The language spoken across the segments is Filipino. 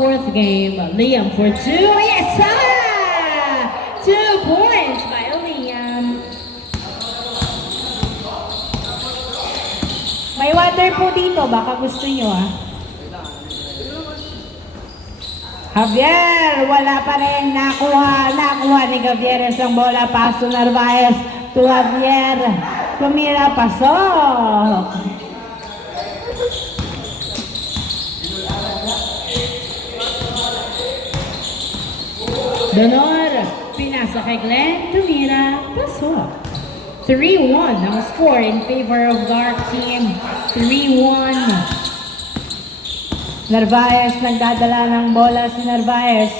Fourth game, Liam for two. Yes, sir! 2 points by Liam. May water po dito, baka gusto nyo Javier, wala pa rin nakuha ni Gavieres ang bola. Paso Narvaez to Javier. Tumira, pasok. Donor, pinasa kay Glenn, tumira, pasok. 3-1 ang score in favor of Dark Team. 3-1. Narvaez, nagdadala ng bola si Narvaez.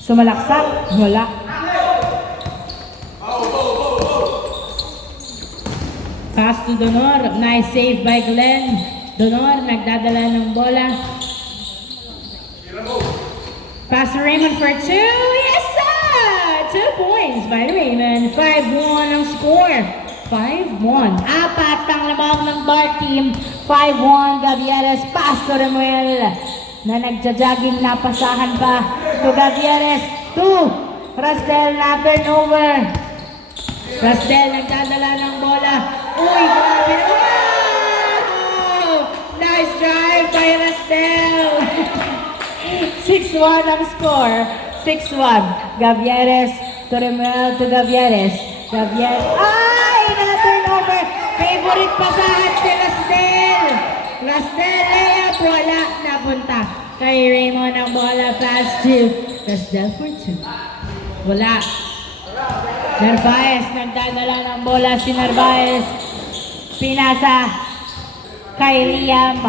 Sumalaksak, wala. Pass to Donor, nice save by Glenn. Donor, nagdadala ng bola. Pass to Raymond for two. Yes, sir! 2 points by Raymond. 5-1 ang score. 5-1. Apat ang lamang ng Dark Team. 5-1 Gavieres. Pass to Remuel na nagja-jogging, napasahan pa to Gavieres. 2. Rastel na turnover. Rastel nagdadala ng bola. Uy, grabe. Wow! Nice drive by Rastel. 6-1 ang score. 6-1. Gavieres to Remuel to Gavieres. Gavieres. Ay! Na-turnover. Favorite pasahan si Rastel. Rastel layup. Wala. Napunta kay Raymond ang bola. Pass to Rastel for two. Wala. Narvaez. Nagdadala ng bola si Narvaez. Pinasa kay Liam.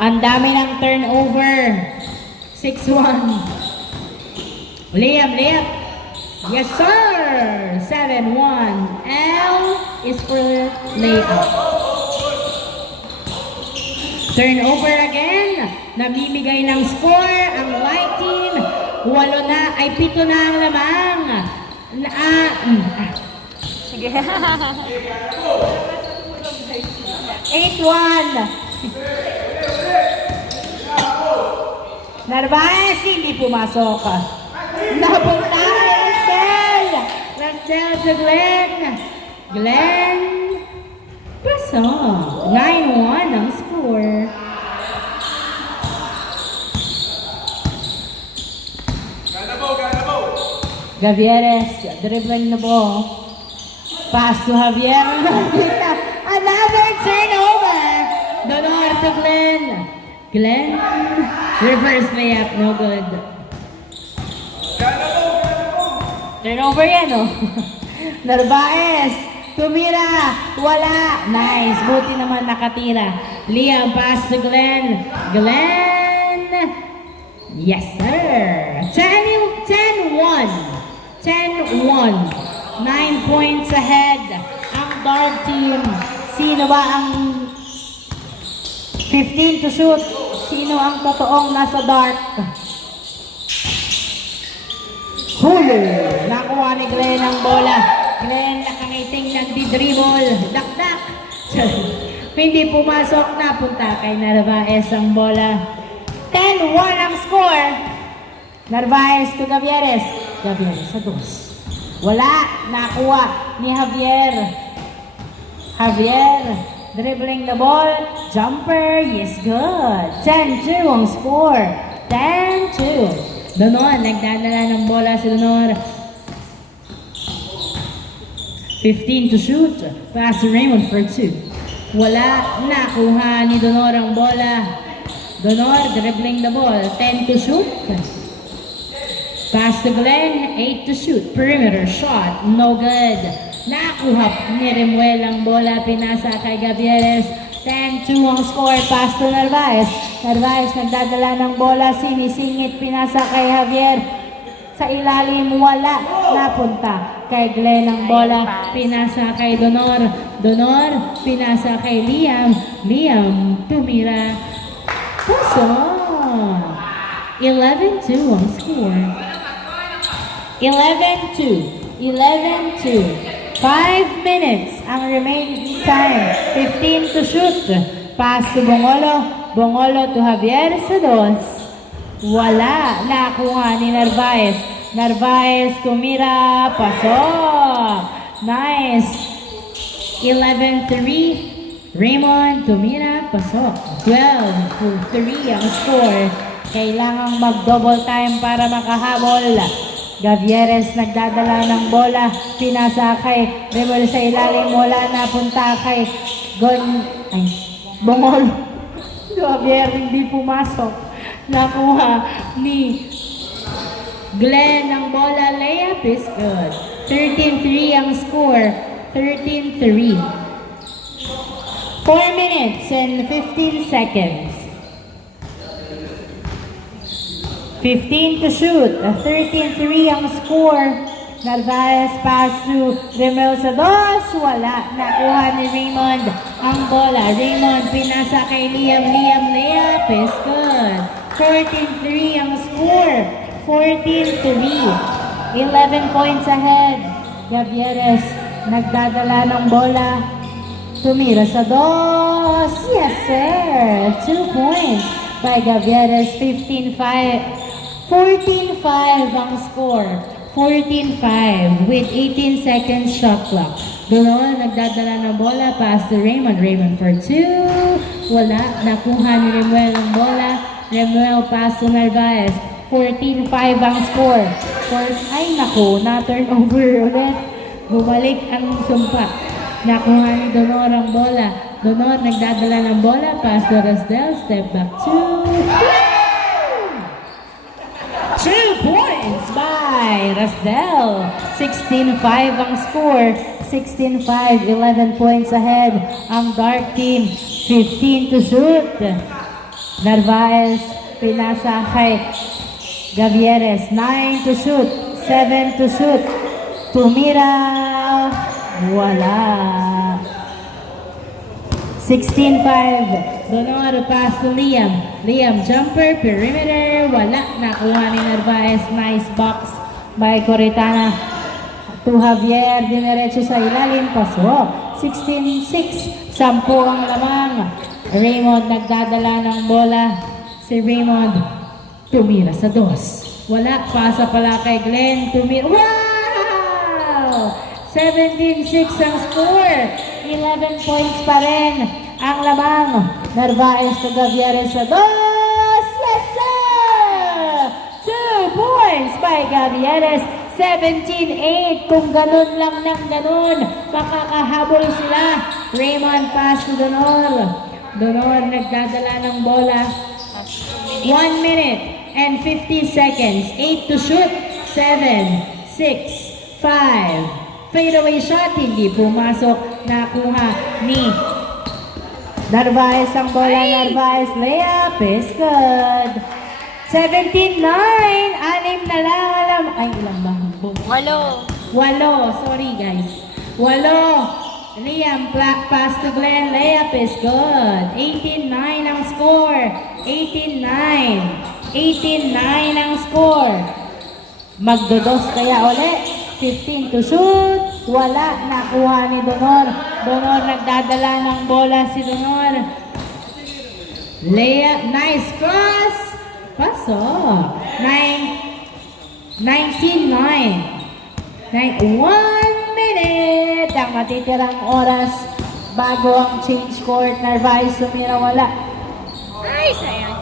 Ang dami ng turnover. 6-1. Liam. Yes, sir! 7-1. L is for layup. Turnover again. Namimigay ng score ang white team. 7 na ang lamang. Sige. 8-1. Narvaez, hindi pumasok. Napunta Rastel. Rastel to Glenn. Glenn. Pasok. 9-1 ang score. Gavieres, dribbling the ball. Pass to Javier. Another turnover. Donor to Glenn. Glenn. Reverse layup. No good. Turnover yan, Narvaez. Tumira. Wala. Nice. Buti naman nakatira. Liam, pass to Glenn. Glenn. Yes, sir. 10-1. 10-1. 9 points ahead Ang Dark Team. Sino ba ang 15 to shoot? Sino ang totoong nasa dark? Hulu. Nakuha ni Glenn ang bola. Glenn nakangiting nagdi-dribble. Dakdak. Hindi pumasok, napunta kay Narvaez ang bola. 10-1 ang score. Narvaez to Gavieres. Gavieres sa dos. Wala. Nakuha ni Javier. Javier. Dribbling the ball. Jumper. Yes, good. 10-2 ang score. 10-2. Donor, nagdadala ng bola si Donor. 15 to shoot. Pass to Raymond for 2. Wala. Nakuha ni Donor ang bola. Donor, dribbling the ball. 10 to shoot. Pass to Glenn. 8 to shoot. Perimeter shot. No good. Nakuha ni Remuel ang bola. Pinasa kay Gavieres. 10-2 ang score. Pass to Narvaez. Narvaez nagdadala ng bola. Sinisingit. Pinasa kay Javier. Sa ilalim. Wala. Napunta kay Glenn ang bola. Pinasa kay Donor. Donor. Pinasa kay Liam. Liam. Tumira. Pasok. 11-2 ang score. 11-2. 11-2. 5 minutes ang remaining time. 15 to shoot. Pass to Bongolo. Bongolo to Javier sa dos. Wala. Nakuha ni Narvaez. Narvaez tumira. Pasok. Nice. 11-3. Raymond tumira. Pasok. 12-3 ang score. Kailangang mag-double time para makahabol. Gavieres nagdadala ng bola. Pinasa kay Rebel sa ilalim. Wala na punta kay Bongol. Gavieres hindi pumasok. Nakuha ni Glenn ng bola. Layup is good. 13-3 ang score. 13-3. 4 minutes and 15 seconds. 15 to shoot. 13-3 ang score. Narvaez pass to Remel sa dos. Wala. Nakuha ni Raymond ang bola. Raymond pinasa kay Liam. Liam layup is good. 14-3 ang score. 14-3. 11 points ahead. Gavieres nagdadala ng bola. Tumira sa dos. Yes, sir. 2 points by Gavieres. 14-5 ang score. 14-5 with 18 seconds shot clock. Doon nagdadala ng bola. Pass to Raymond. Raymond for 2. Wala. Nakuha ni Remuel ang bola. Remuel pass to Narvaez. 14-5 ang score. Ay naku, na-turnover ulit. Bumalik ang sumpa. Nakuha ni Donor ang bola. Donor nagdadala ng bola. Pass to Rasdel. Step back 2. 2 points by Rasdel. 16-5 ang score. 16-5, 11 points ahead ang Dark Team. 15 to shoot. Narvaez pinasa kay Gavieres. 9 to shoot. 7 to shoot. Tumira. Wala. 16-5. Donor pass to Liam. Liam jumper, perimeter. Wala. Nakuha ni Narvaez. Nice box by Coritana. To Javier. Dinerecho sa ilalim. Pasok. 16-6. 10 ang lamang. Raymond nagdadala ng bola. Si Raymond tumira sa dos. Wala. Pasa pala kay Glenn. Tumira. Wow! 17-6 ang score. 11 points pa rin ang lamang. Narvaez to Gavieres sa dos. Yes, sir! 2 points by Gavieres. 17-8. Kung ganun lang ng ganun, makakahabol sila. Raymond pass to Donor. Donor nagdadala ng bola. 1 minute and 50 seconds. 8 to shoot. 7, 6, 5. Fadeaway shot, hindi pumasok. Nakuha ni Narvaez ang bola. Narvaez layup is good. 17-9. 6 na lang. Ay, ilang ba? 8. Sorry guys. 8. Liam pass to Glenn. Layup is good. 18-9 ang score. 18-9. 18-9 ang score. Magdodos kaya ulit. 15 to shoot. Wala. Nakuha ni Donor. Donor nagdadala ng bola si Donor. Layup. Nice cross. Pasok. 19-9. 1 minute. Ang matitirang oras bago ang change court. Narvaez tumira. Wala. Ay, sayang.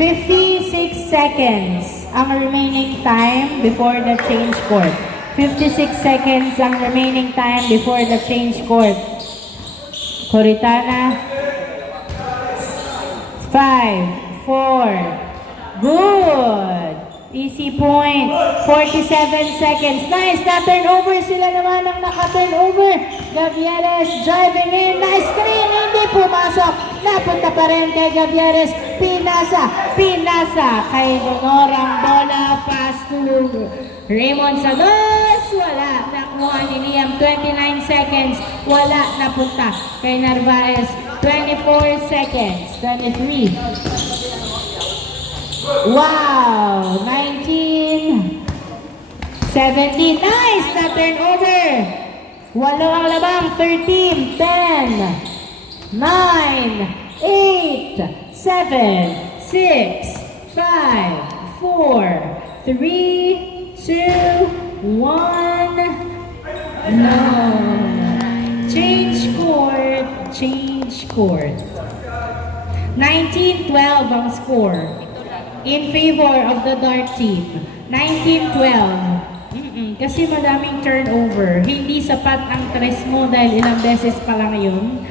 56 seconds ang remaining time before the change court. 56 seconds ang remaining time before the change court. Coritana. 5, 4. Good. Easy point. 47 seconds. Nice. Na-turnover sila naman ang naka-turnover. Gavieres driving in. Nice screen. Hindi pumasok. Napunta pa rin kay Gavieres. Pinasa kay Donor ang bola. Pass to Raymond sa dos. Wala. Nakuha ni Liam. 29 seconds. Wala. Napunta kay Narvaez. 24 seconds. 23. Wow! 19. 17. Nice na turnover. 8 ang labang. 13. 10. 9. 8. 7, 6, 5, 4, 3, 2, 1. No. Change court. Change court. 19-12 ang score. In favor of the dark team. 19-12. Kasi madaming turnover. Hindi sapat ang tres mo dahil ilang beses pa lang yun.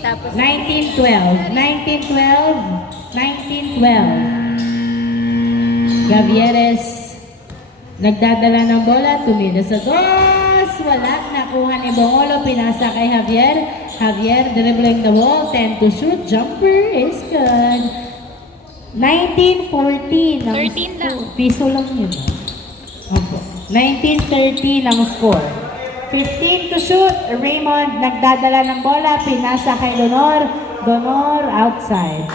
Tapos, 19-12. 19-12. 19-12. Gavieres nagdadala ng bola, tumira sa dos. Wala. Nakuha ni Bongolo. Pinasa kay Javier. Javier dribbling the ball. 10 to shoot. Jumper is good. 19-14 ang 13 lang. piso lang yun. Opo. 19-13 ang score. 15 to shoot. Raymond nagdadala ng bola. Pinasa kay Donor. Donor outside.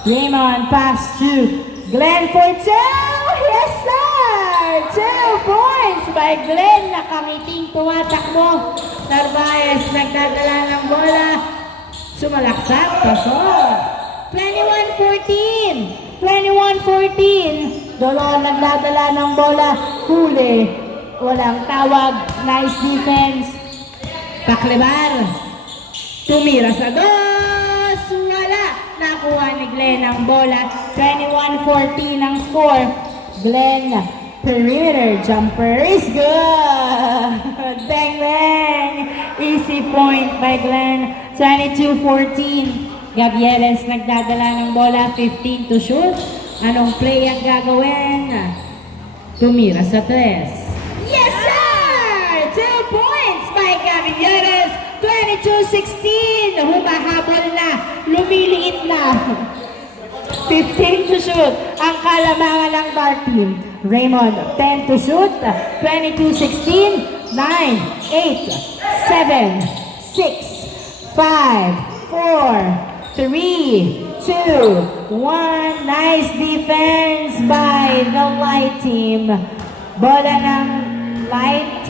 Raymond pass to Glenn for two. Yes, sir! 2 points by Glenn. Nakangiting tumatakbo. Narvaez nagdadala ng bola. Sumalaksak. Pasok. 21-14. 21-14. Dolor nagdadala ng bola. Huli. Walang tawag. Nice defense. Paklebar. Tumira sa dos. Wala. Nakuha ni Glenn ang bola. 21-14 ang score. Glenn, perimeter jumper is good. Bang, bang. Easy point by Glenn. 22-14. Gavieres nagdadala ng bola. 15 to shoot. Anong play ang gagawin? Tumira sa tres. Yes, sir! 2 points by Gavieres. 22-16. Humahabol na. Lumiliit na. 15 to shoot. Ang kalamangan ng dark team. Raymond, 10 to shoot. 22-16. 9, 8, 7, 6, 5, 4, 3, 2, 1. Nice defense by the light team. Bola ng light.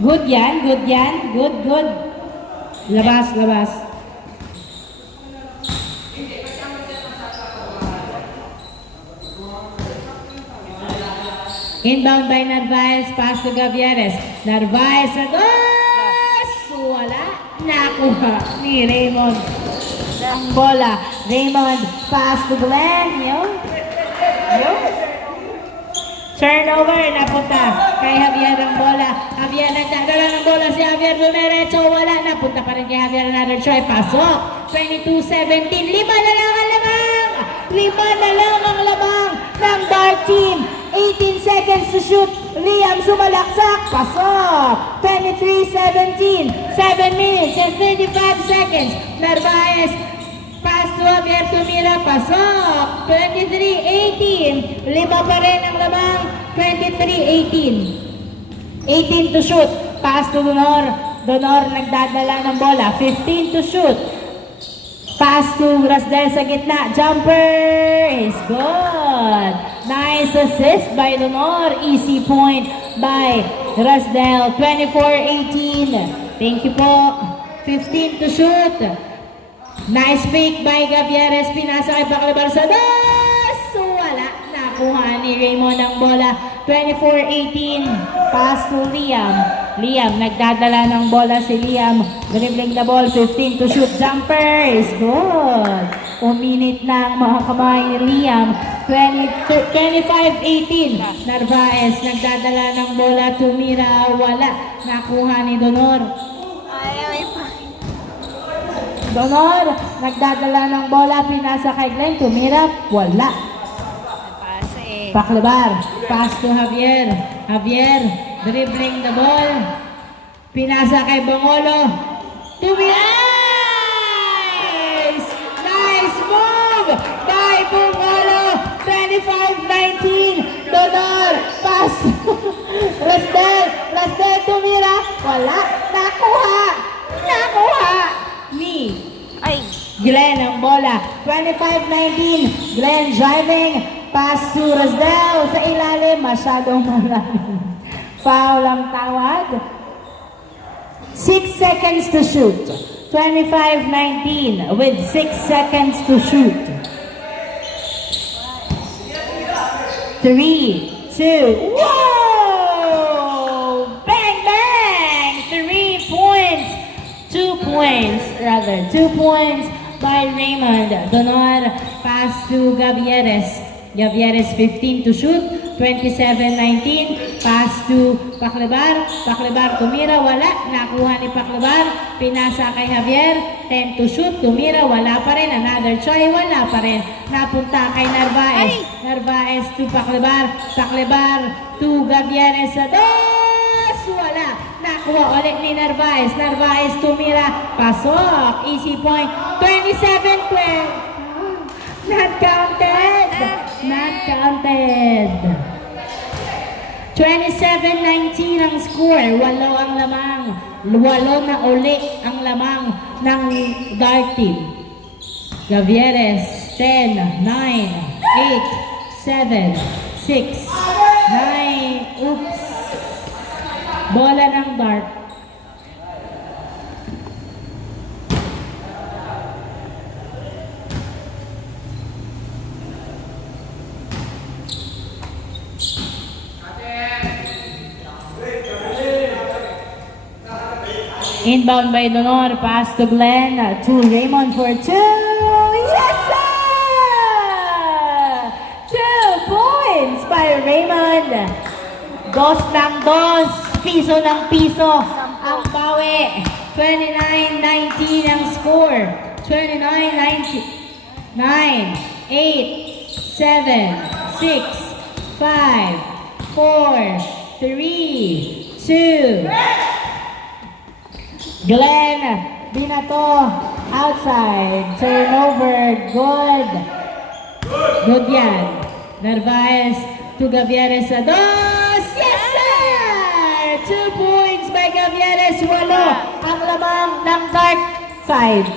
Good yan, good yan. Good, good. Labas, labas. Inbound by Narvaez, pass to Gavieres. Narvaez sa dos! Wala. Nakuha ni Raymond. Ang bola. Raymond, pass to Glenn. Yun. Turnover, napunta kay Javier ang bola. Javier nagdadala ng bola si Javier Dumerecho. Wala, napunta pa rin kay Javier. Another try, pasok. 22-17. 5 na lang ang lamang. 5 na lang ang lamang ng dark team. 18 seconds to shoot. Liam sumalaksak. Pasok. 23-17. 7 minutes and 35 seconds. Narvaez. Pass to Javier Tumira. Pasok. 23-18. 5 pa rin ang lamang. 23-18. 18 to shoot. Pass to Donor. Donor nagdadala ng bola. 15 to shoot. Pass to Rasdel sa gitna. Jumper is good. Nice assist by Donor. Easy point by Rasdel. 24-18. Thank you po. 15 to shoot. Nice fake by Gavieres. Pinasa kay Paklebar sa dos. Wala. Nakuha ni Raymond ang bola. 24-18. Pass to Liam. Liam, nagdadala ng bola si Liam. Dribbling the ball. 15 to shoot. Jumper is good. Uminit na ang mga kamay ni Liam. 25-18. Narvaez, nagdadala ng bola. Tumira. Wala. Nakuha ni Donor. Donor, nagdadala ng bola, pinasa kay Glenn, tumira, wala. pase. Paklebar, pass to Javier. Javier, dribbling the ball. Pinasa kay Bongolo. Tumira! Nice! Nice move by Bongolo. 25-19. Donor, pass. Rasdel, tumira, wala. Nakuha ni Ay, Glenn ang bola. 25-19. Glenn driving. Pass to Rosdel sa ilalim. Masyadong malalim. Foul ang tawag. 6 seconds to shoot. 25-19 with 6 seconds to shoot. 3, 2, whoa! Bang, bang! 3 points. 2 points, rather. 2 points by Raymond. Donor, pass to Gavieres. Gavieres 15 to shoot. 27-19. Pass to Paclebar. Paclebar tumira, wala. Nakuha ni Paclebar. Pinasa kay Javier. 10 to shoot. Tumira, wala pa rin. Another try, wala pa rin. Napunta kay Narvaez. Narvaez to Paclebar. Paclebar to Gavieres sa dos. Wala. Nakuha ulit ni Narvaez. Narvaez tumira. Pasok. Easy point. 27-12. Not counted. Not counted. 27-19 ang score. 8 ang lamang. 8 na uli ang lamang ng Dark Team. Gavieres, 10, 9, 8, 7, 6, 9. Oops. Bola ng Dark. Inbound by Donor, pass to Glenn, to Raymond for 2. Yes, sir! 2 points by Raymond. Dos ng dos, piso ng piso. Ang bawi. 29-19 ang score. 29-19. 9, 8, 7, 6, 5, 4, 3, 2. Glenn, binato, outside, turnover, good. Good yan. Narvaez to Gavieres sa dos. Yes, sir! 2 points by Gavieres, 8 ang lamang ng dark side.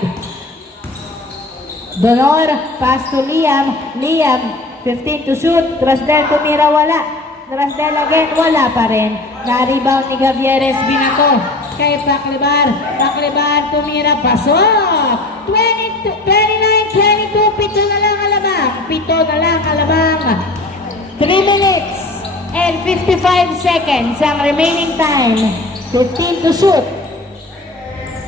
Donor, pass to Liam. Liam, 15 to shoot. Trasdel tumira, wala. Trasdel again, wala pa rin. Na-rebound ni Gavieres, binato kay Paclebar. Paclebar tumira, pasok. 29-22, 7 na lang alamang. 7 na lang alamang. 3 minutes and 55 seconds ang remaining time. 15 to shoot.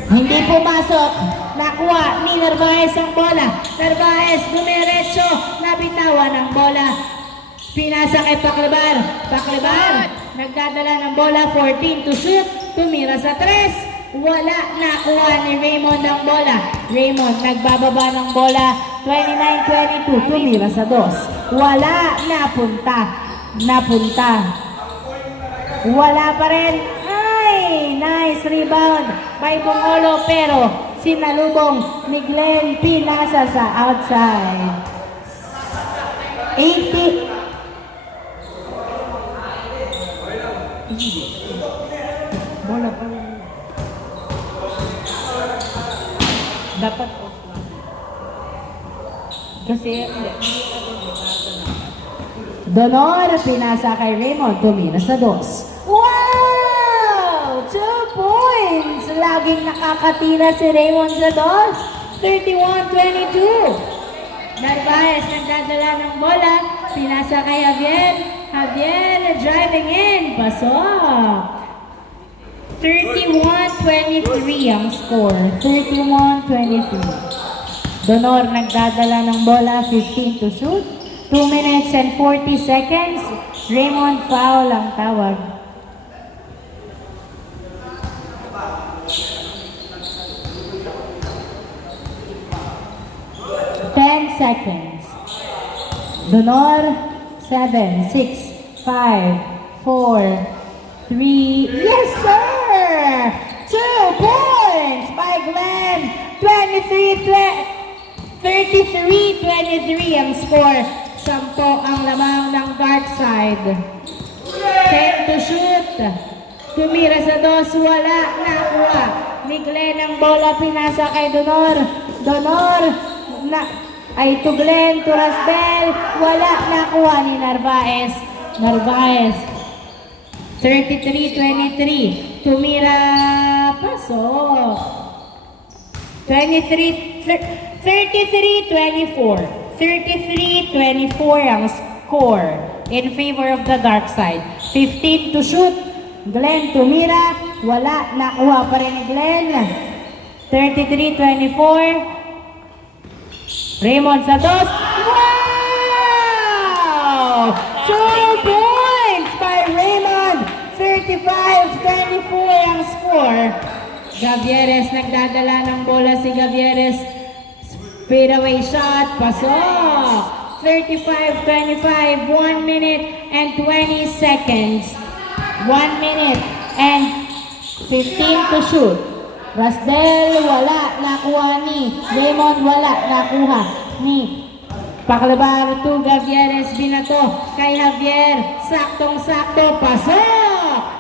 Hindi pumasok. Nakuha ni Narvaez ang bola. Narvaez dumiretso. Nabitawan ang bola. Pinasa kay Paclebar. Paclebar nagdadala ng bola. 14 to shoot. Tumira sa 3. Wala. Nakuha ni Raymond ang bola. Raymond nagbababa ng bola. 29-22. Tumira sa 2. Wala. Napunta. Wala pa rin. Ay! Nice rebound by Bungolo, pero sinalubong ni Glenn. Pinasa sa outside. 80. Bola pa rin. Dapat off lang. Kasi Donor, pinasa kay Raymond, tumira sa 2. Wow! 2 points! Laging nakakatira si Raymond sa 2. 31-22. Narvaez nagdadala ng bola. Pinasa kay Javier. Javier driving in. Pasok. 31-23 ang score. 31-23. Donor nagdadala ng bola. 15 to shoot. 2 minutes and 40 seconds. Raymond, foul ang tawag. Seconds. Donor, 7, 6, 5, 4, 3. Yes, sir! 2 points by Glenn. 33-23 ang score. 10 ang lamang ng dark side. 10 to shoot. Tumira sa 2, wala. Nakuha ni Glenn ang bola, pinasa kay Donor. Donor ay to Glenn, to Rasbel. Wala, nakuha ni Narvaez. Narvaez. 33-23. Tumira, pasok. 33-24. 33-24 ang score in favor of the dark side. 15 to shoot. Glenn tumira. Wala, nakuha pa rin ni Glenn. 33-24. Raymond Santos. Wow! 2 points by Raymond. 35-24 ang score. Gavieres nagdadala ng bola si Gavieres. Fadeaway shot. Pasok. 35-25. 1 minute and 20 seconds. 1 minute and 15 to shoot. Rasdel, wala, nakuha ni. Raymond, wala, nakuha ni. Paclabar to Gavieres, binato kay Javier. Saktong-sakto. Pasok.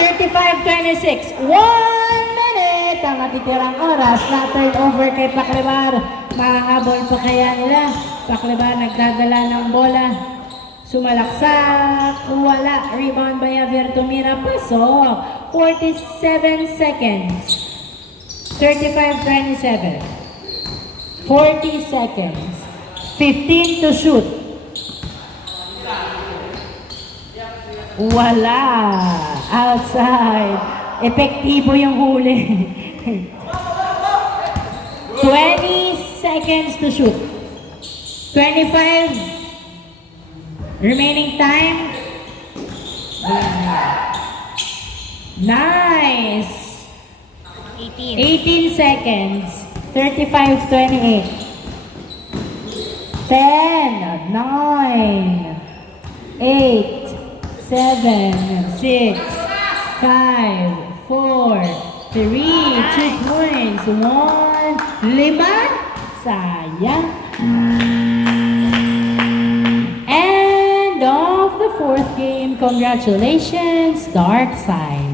35-26. 1 minute ang natitirang oras na turnover kay Paclabar. Makakabol pa kaya nila. Paclabar nagdadala ng bola. Sumalaksak. Wala. Rebound by Javier Tumira. Pasok. 47 seconds. 35-27. 40 seconds. 15 to shoot. Wala. Outside. Epektibo yung huli. 20 seconds to shoot. 25 remaining time. Nice. 18 seconds. 35-28. 10, 9, 8, 7, 6, 5, 4, 3, 2 points, 1, 5, sayang. End of the fourth game. Congratulations, Dark Side.